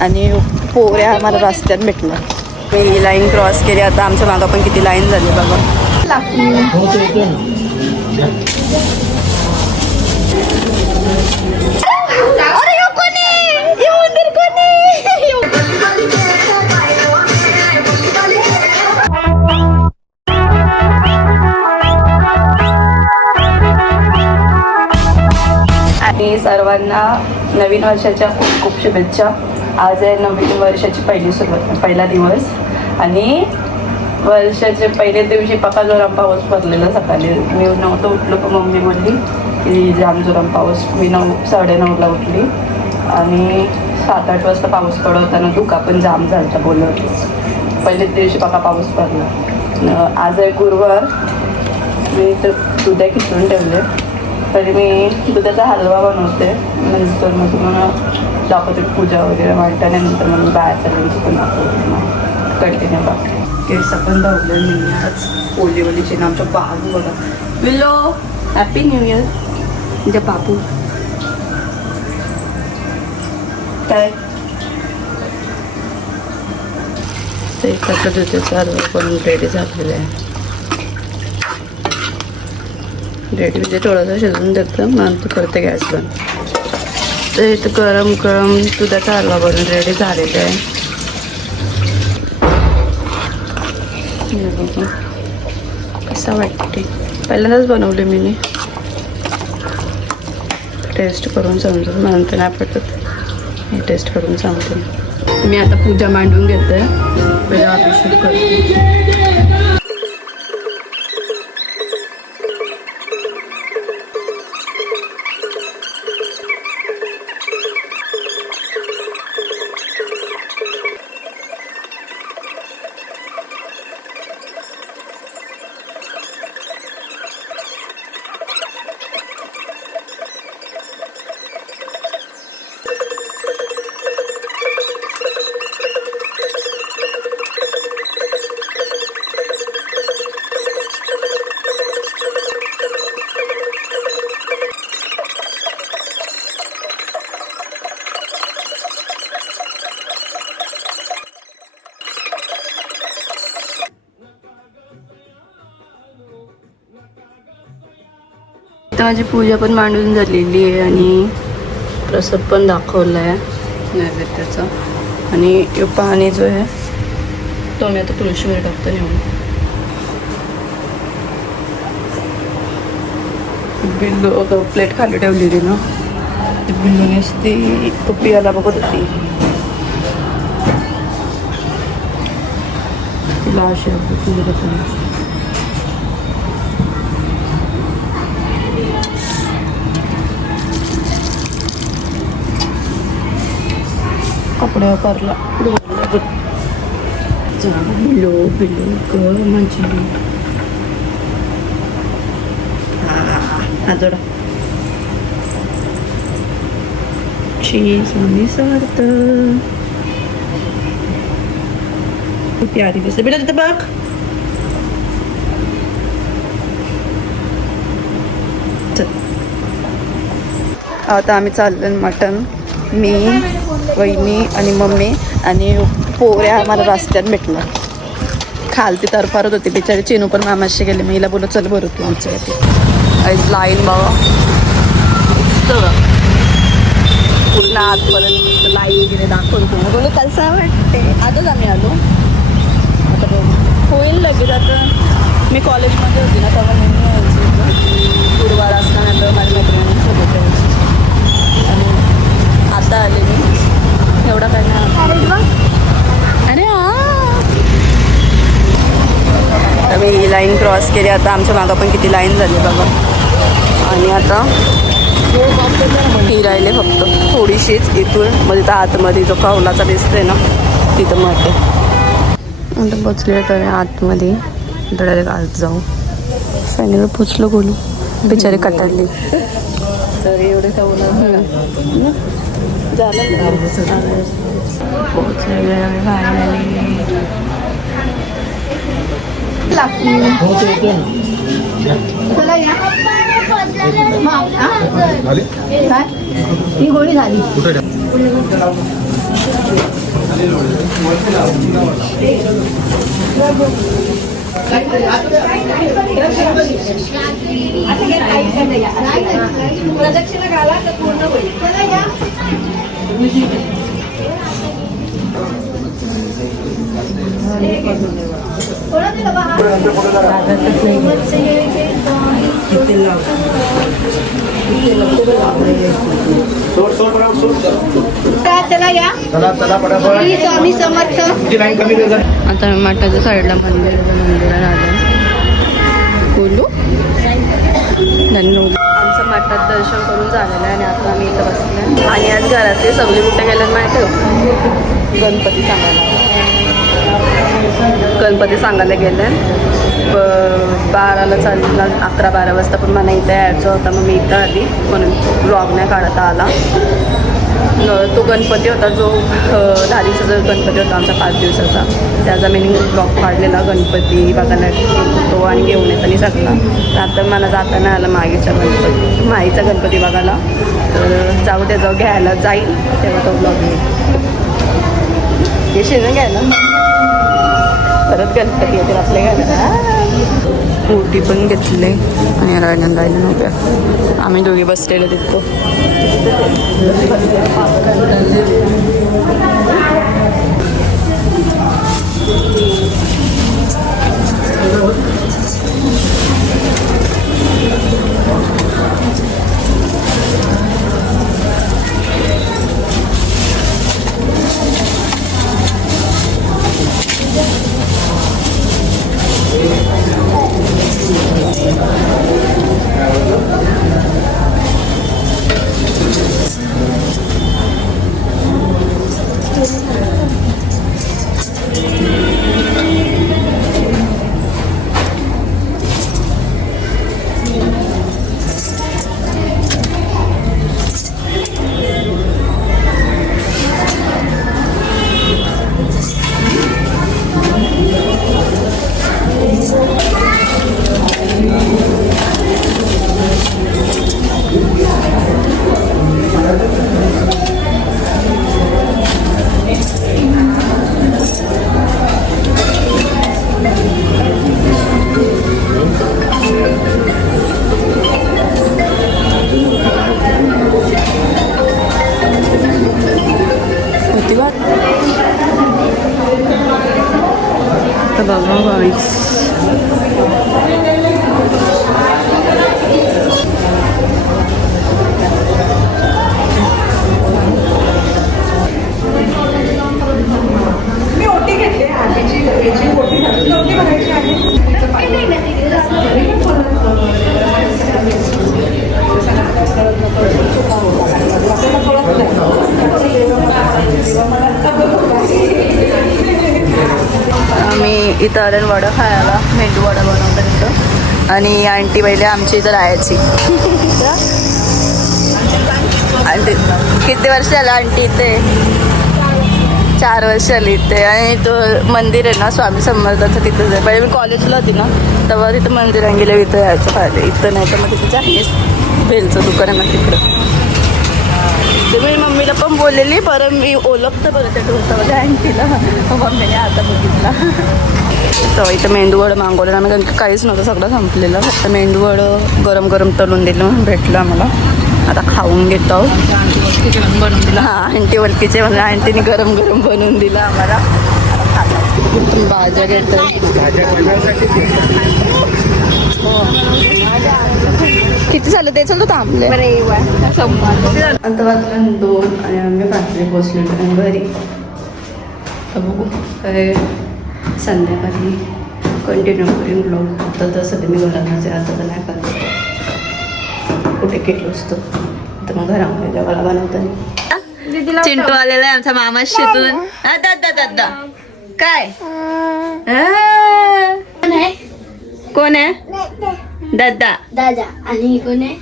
आणि पोऱ्या आम्हाला रस्त्यात भेटल्या. मी लाईन क्रॉस केली. आता आमच्या मागं पण किती लाईन झाली बघा. आणि सर्वांना नवीन वर्षाच्या खूप खूप शुभेच्छा. आज आहे नवीन वर्षाची पहिला दिवस आणि वर्षाच्या पहिल्या दिवशी पका जोराम पाऊस पडलेला. सकाळी मी नव्हतं उठलो पण मम्मी बोलली की जाम जोराम पाऊस. मी 9:30ला उठली आणि 7-8 वाजता पाऊस पडवताना धुका पण जाम झाला बोलत होती. पहिल्याच दिवशी पका पाऊस पडला. आज आहे गुरुवार. मी तर दुधा खिचून ठेवले तरी मी दुधाचा हलवा बनवते. नंतर मग तुम्हाला दाखवते पूजा वगैरे वाटल्यानंतर मग बाहेरचा लंच पण दाखवते. कंटिन्यू बघा. केस पण धावले मी आज ओलीचे ना. आमच्या बाबू बघा. विलो हॅपी न्यू इयर. म्हणजे बाबू काय ते कसं दुधाचा हलवा पण रेडी झालेलं आहे. रेडी म्हणजे थोडंसं शिजवून देतं मग नंतर करते गॅस बंद. तर इथं गरम गरम दुधाचा हलवा बनून रेडी झालेला आहे. कसं वाटते पहिल्यांदाच बनवले मी. टेस्ट करून समजून मग नंतर नाही पटत. मी टेस्ट करून सांगते. मी आता पूजा मांडून घेते. पहिला अभिषेक करते. तर माझी पूजा पण मांडून झालेली आहे आणि प्रसाद पण दाखवला आहे नैवेद्याचा. आणि पाणी जो आहे तो मी आता तुळशीवर टाकतो नेऊन. बिल्लू प्लेट खाली ठेवलेली ना. बिल्लूनेच ती पप्पी याला बघत होती. तिला अशी पूजा करताना कपडे करला बिलो बिलो ग माझी. हा जोडा श्री स्वामी समर्थ. किती आधी दिसते बिलो तिथं बघ. आता आम्ही चाललो मटण. मी वहिनी आणि मम्मी आणि पोऱ्या आम्हाला रस्त्यात भेटल्या. खालती तरफारत होती बिचारी. चिनू पण मामाशी गेले. मी हिला बोलत चल बरं तू आमच्यासाठी. लाईन बाबा पूर्ण आजपर्यंत लाईन वगैरे दाखवतो. बोलू कसं वाटते. आजच आम्ही आलो. आता होईल लगेच. आता मी कॉलेजमध्ये होती ना तेव्हा नेहमी यायची होतं. गुरुवार असल्यानंतर माझ्या मैत्रिणींसोबत यायची. आणि आता आले मी. एवढा काय नाही. अरे हा मी लाईन क्रॉस केली. आता आमच्या मागं पण किती लाईन झाली बघा. आणि आता ही राहिले फक्त थोडीशीच इथून मध्ये तर आतमध्ये जो कौलाचा दिसतोय ना तिथं मध्ये. आता पोचले तर आतमध्ये. डायरेक्ट आत जाऊ. फायनल पोचलो. बोलू बिचारी कटाडली. तर एवढे कौला झालं पोचलेले ही गोळी झाली. प्रदक्षिणा घाला तर पूर्ण होईल. स्वामी समर्थ. आता मी मठाच्या साईडला मंदिरात आलं. बोलू धन्यवाद. आमचं मठात दर्शन करून झालेलं आहे आणि आता आम्ही इथं बसलो आणि आज घरातले सगळे कुठे गेले माहिती आहे? गणपती सांगायला गेले. 12ला चालला 11-12 वाजता पण मला इथं यायचं होता. मग मी इथं आली म्हणून ब्लॉग नाही काढता आला. तो गणपती होता जो 10 दिवसाचा गणपती होता आमचा 5 दिवसाचा. त्याचा मी ब्लॉग काढलेला गणपती बघायला तो आणि घेऊन येताना सगळा. आता मला जाता नाही आलं माईचा गणपती बघायला. तर जाऊ घ्यायला जाईल तेव्हा तो ब्लॉग येईल. येशील ना घ्यायला? परत गणपती येतील आपल्या घराला. मूर्ती पण घेतली आणि रायडन राहिली नव्हत्या. आम्ही दोघे बसलेले तिथं. बघा गाईस मी ओटी घेतली आधीची ओटी घातली ओटी भरायची आहे. आम्ही इथं आलं वडा खायला. मेंदू वडा बनवतात इथं आणि आंटी पहिले आमची इथं राहायची. आंटी किती वर्ष आलं आंटी इथे? 4 वर्ष आली इथे. आणि तो मंदिर आहे ना स्वामी समर्थाचं तिथंच आहे. पहिले मी कॉलेजला होती ना तेव्हा तिथं मंदिरात गेलं इथं यायचं पाहिजे. इथं नाही तर मग तिथं चायनीज भेलचं दुकान आहे ना तिकडं. ते मी मम्मीला पण बोललेली बरं मी ओळखतं बरं त्या डोसामध्ये आंटीला. मम्मीने आता बघितला. तर इथं मेंदूवडं मागवलं आम्ही कारण की काहीच नव्हतं सगळं संपलेलं. फक्त मेंदूवडं गरम गरम तळून दिलं भेटलं आम्हाला. आता खाऊन घेतो. बनवून दिलं. हां आंटी वरकीचे म्हणजे आंटीने गरम गरम बनवून दिलं आम्हाला. भाज्या घेतो. किती झालं ते चालतं थांबले. आता वाजलं 2 आणि आम्ही 5 पोचलेलो घरी. तर बघू काय संध्याकाळी कंटिन्यू करून ब्लॉग. आता तर सध्या मी घरातच आहे. आता तर नाही करत. कुठे केलं असतं तर मग घरामध्ये जेवायला बनवताना. चिंटू आलेला आहे आमचा मामा शेतून. दादा दादा काय कोण आहे? दादा. दादा आणि कोण आहे?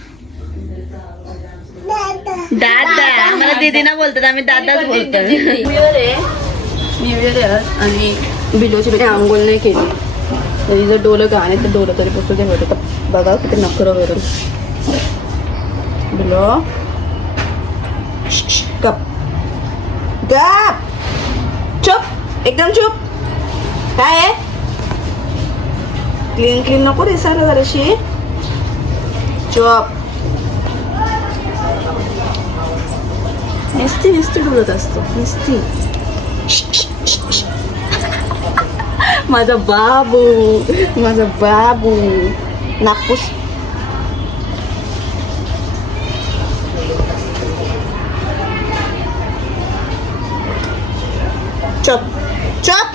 दादा. आम्हाला दीदी ना बोलतात आम्ही दादाच बोलतो. न्यू इयर आहे आणि बिलोची म्हणजे आंघोळ नाही केली तरी जर डोलं गाणे तर डोलं तरी पुस्तक दे भेटत. बघा किती नखरं वरून. बिलो कप गप चुप एकदम चुप. काय आहे क्लीन क्लीन नको दिसायला जराशी. चुप. नुसती नुसती डुलत असतो नुसती. माझा बाबू माझा बाबू. नागपूस. चुप चुप.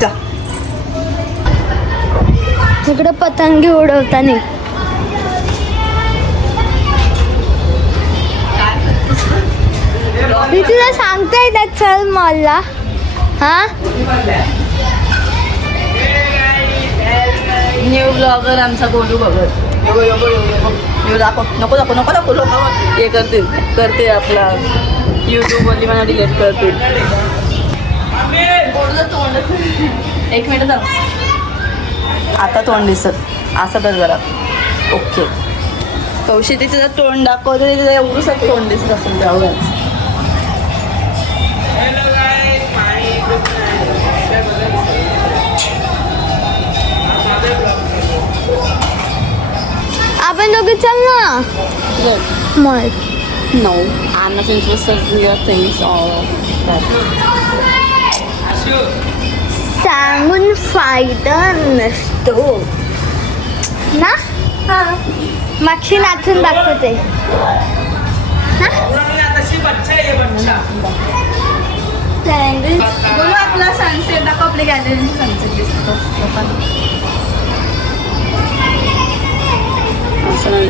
जा. तिकडे पतंगी उडवताना मी तुला सांगता येतात चल मॉलला. हा न्यू ब्लॉगर आमचा गोलू बघत. योगो योगो योगो यो दाखव. नको दाखव नको दाखव. लोक हे करते आपला यूट्यूब वरली मला डिलीट करते. गोलूचं तोंड. एक मिनिट दाखव. आता तोंड दिसत असं तर जरा ओके. कौशी तिचं तोंड दाखवते तिचं एवढंच तोंड दिसत असेल तेवढंच. आपण दोघे चल ना mall. No, I'm not interested in your things or that. सांगून फायदा नसतो ना. मागशी नाचून दाखवते ना. बोलू आपला सनसेट दाखव. आपल्या गॅलरी सनसेट दिसतो असं नाही.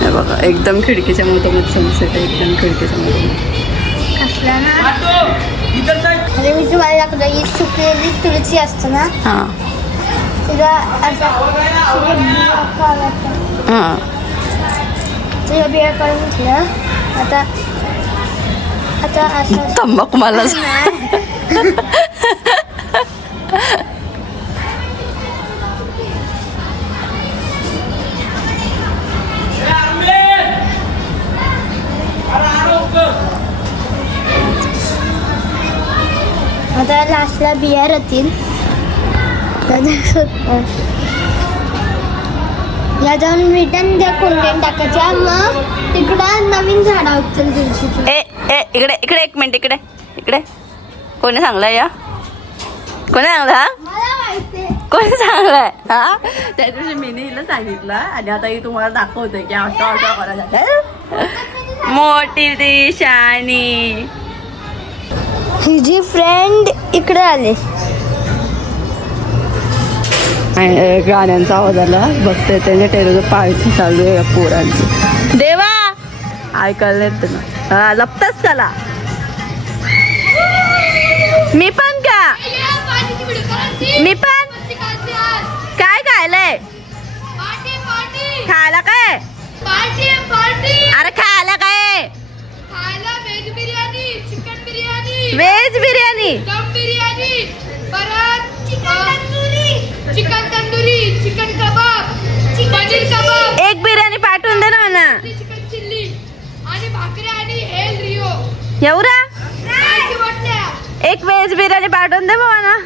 हे बघा एकदम खिडकीच्या मोठ्यामध्ये सनसेट. एकदम खिडकीच्या मोठ्यामध्ये असला ना. अरे मी तुम्हाला दाखवतो. ही सुकलेली तुळशी असतो ना. हां तिला असं हां. तुझ्या बिया काढून घेतलं. आता आता असं तंबाखू मला आता लास्टला बिया राहतील. या जाऊन रिटर्न त्या कुंड्यात टाकायच्या. मग तिकडं नवीन झाडं उचल तुळशीची. ए ए इकडे इकडे एक मिनिट. इकडे इकडे कोणी सांगलाय या. कोणी सांगला. मला माहिती. कोणी सांगलाय. हा त्या दिवशी मीने हिला सांगितलं आणि आता ही तुम्हाला दाखवते की ऑटो ऑटो करायला. मोठी ती शानी. हिची फ्रेंड इकडे आले. गाण्यांचा आवाज आला. बघते त्याने टेरेवर पाहायची चालू आहे पोरांची. देवा ऐकायला येत ना. लपतच त्याला. मी पण का. मी पण काय खायलंय. खायला काय. अरे खायला काय. Veg biryani. Chicken tandoori, chicken kebab, paneer kebab, एक बिर्याणी पाठवून दे ना मला. चिकन चिल्ली आणि भाकरी आणि हेल रिओ. एवढा. काय वाटल्या. एक व्हेज बिर्याणी पाठवून दे बाबा ना.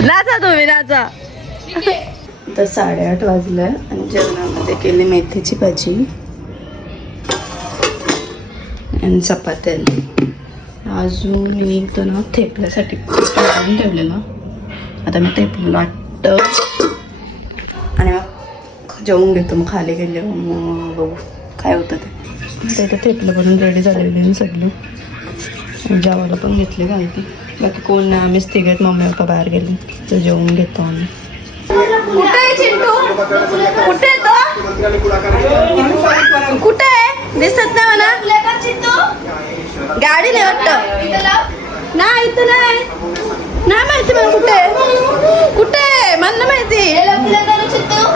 नाचा तुम्ही नाचा. तर 8:30 वाजलं आणि जेवणामध्ये केली मेथीची भाजी आणि चपात्या. अजून मी तो ना थेपल्यासाठी काढून ठेवलेलं. आता मी थेपलं वाटतं आणि मग जेवून घेतो. मग खाली गेले मग बघू काय होतं ते. तर थेपलं करून रेडी झालेले सगळं. जेवायला पण घेतले घालती. बाकी कोण नाही. आम्हीच तिघेत. मम्मी पप्पा बाहेर गेले तर जेवून घेतो आम्ही. कुठे आहे चिंटू. कुठे आहे तो. कुठे आहे दिसत नाही मला. गाडी नाही वाटतं. नाही इथं नाही. नाही माहिती मला कुठे मला नाही माहिती.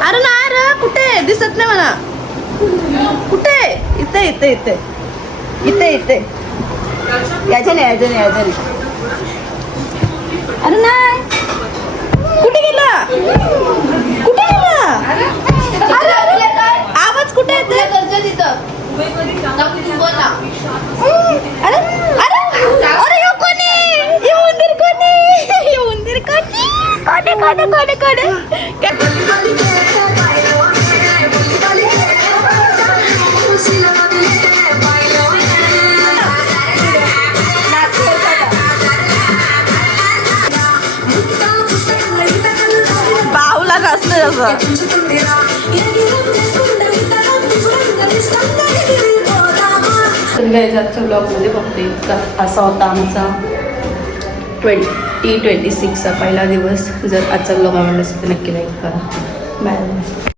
अरे नाही रे कुठे दिसत नाही मला. कुठे इथे इथे इथे इथे इथे याच्या नाही याच्या नाही याच्या नाही. अरे नाही कुठे गेला कुठे गेला. आवाज कुठे येते. अरे अरे अरे यो कोणी ये उंदीर कोणी ये उंदीर कोणी कोणी कोणी कोणी कोणी. बाहुला कसलं आजच्या ब्लॉगमध्ये फक्त इतका असा होता आमचा 2026चा पहिला दिवस. जर आजचा ब्लॉग आवडला असेल तर नक्की लाईक करा. बाय.